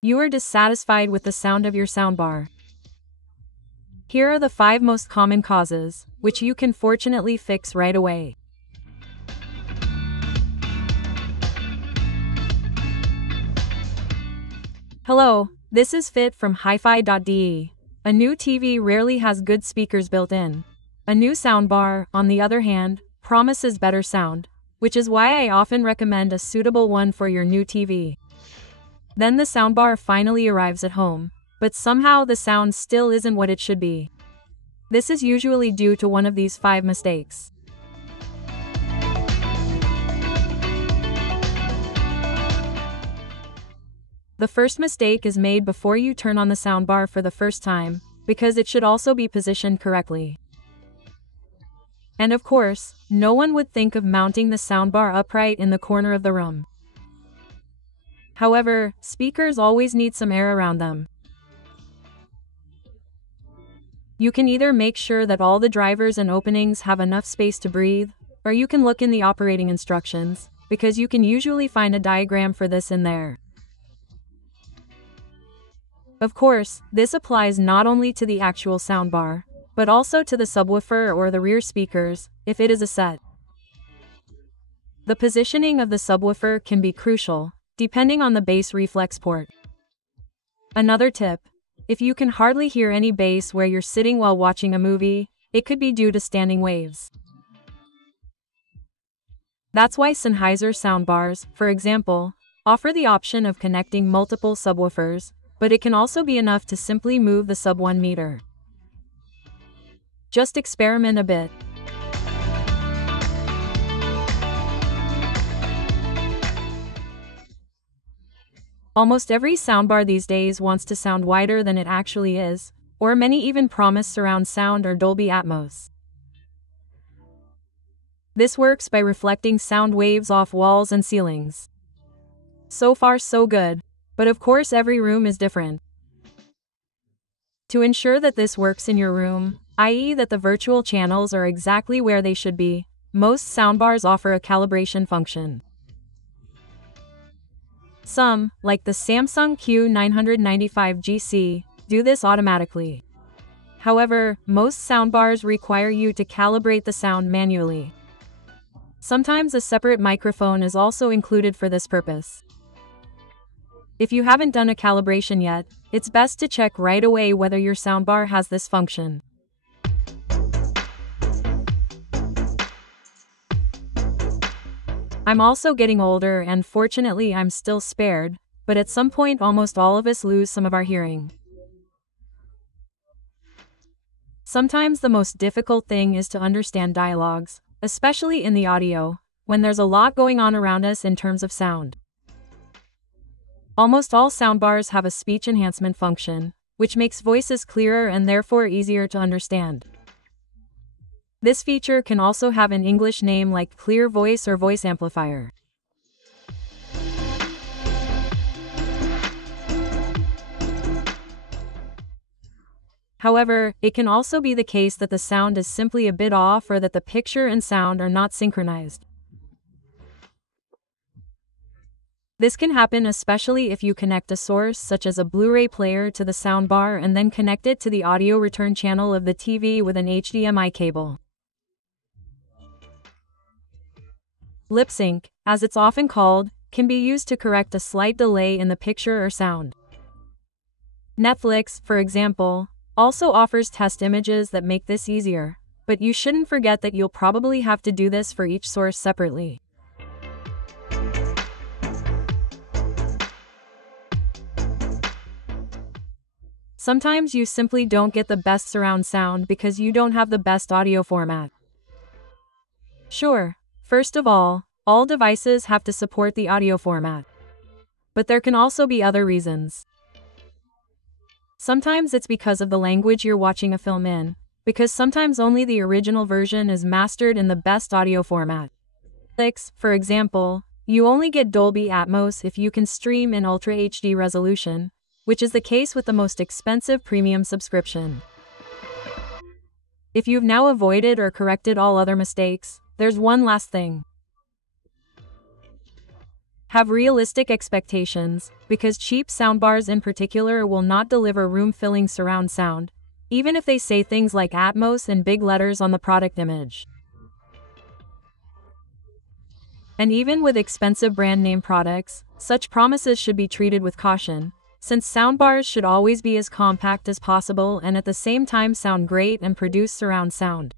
You are dissatisfied with the sound of your soundbar. Here are the 5 most common causes, which you can fortunately fix right away. Hello, this is Fit from hi-fi.de. A new TV rarely has good speakers built in. A new soundbar, on the other hand, promises better sound, which is why I often recommend a suitable one for your new TV. Then the soundbar finally arrives at home, but somehow the sound still isn't what it should be. This is usually due to one of these 5 mistakes. The first mistake is made before you turn on the soundbar for the first time, because it should also be positioned correctly. And of course, no one would think of mounting the soundbar upright in the corner of the room. However, speakers always need some air around them. You can either make sure that all the drivers and openings have enough space to breathe, or you can look in the operating instructions, because you can usually find a diagram for this in there. Of course, this applies not only to the actual soundbar, but also to the subwoofer or the rear speakers, if it is a set. The positioning of the subwoofer can be crucial, depending on the bass reflex port. Another tip: if you can hardly hear any bass where you're sitting while watching a movie, it could be due to standing waves. That's why Sennheiser soundbars, for example, offer the option of connecting multiple subwoofers, but it can also be enough to simply move the sub 1 meter. Just experiment a bit. Almost every soundbar these days wants to sound wider than it actually is, or many even promise surround sound or Dolby-Atmos. This works by reflecting sound waves off walls and ceilings. So far so good, but of course every room is different. To ensure that this works in your room, i.e. that the virtual channels are exactly where they should be, most soundbars offer a calibration function. Some, like the Samsung Q995GC, do this automatically. However, most soundbars require you to calibrate the sound manually. Sometimes a separate microphone is also included for this purpose. If you haven't done a calibration yet, it's best to check right away whether your soundbar has this function. I'm also getting older and fortunately I'm still spared, but at some point almost all of us lose some of our hearing. Sometimes the most difficult thing is to understand dialogues, especially in the audio, when there's a lot going on around us in terms of sound. Almost all soundbars have a speech enhancement function, which makes voices clearer and therefore easier to understand. This feature can also have an English name like Clear Voice or Voice Amplifier. However, it can also be the case that the sound is simply a bit off or that the picture and sound are not synchronized. This can happen especially if you connect a source such as a Blu-ray player to the soundbar and then connect it to the audio return channel of the TV with an HDMI cable. Lip sync, as it's often called, can be used to correct a slight delay in the picture or sound. Netflix, for example, also offers test images that make this easier, but you shouldn't forget that you'll probably have to do this for each source separately. Sometimes you simply don't get the best surround sound because you don't have the best audio format. Sure, first of all devices have to support the audio format. But there can also be other reasons. Sometimes it's because of the language you're watching a film in, because sometimes only the original version is mastered in the best audio format. For example, you only get Dolby-Atmos if you can stream in Ultra HD resolution, which is the case with the most expensive premium subscription. If you've now avoided or corrected all other mistakes, there's one last thing. Have realistic expectations, because cheap soundbars in particular will not deliver room-filling surround sound, even if they say things like Atmos in big letters on the product image. And even with expensive brand name products, such promises should be treated with caution, since soundbars should always be as compact as possible and at the same time sound great and produce surround sound.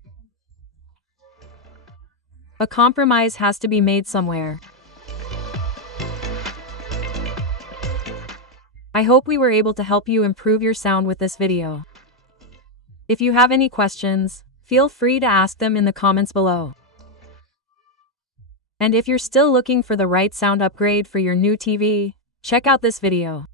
A compromise has to be made somewhere. I hope we were able to help you improve your sound with this video. If you have any questions, feel free to ask them in the comments below. And if you're still looking for the right sound upgrade for your new TV, check out this video.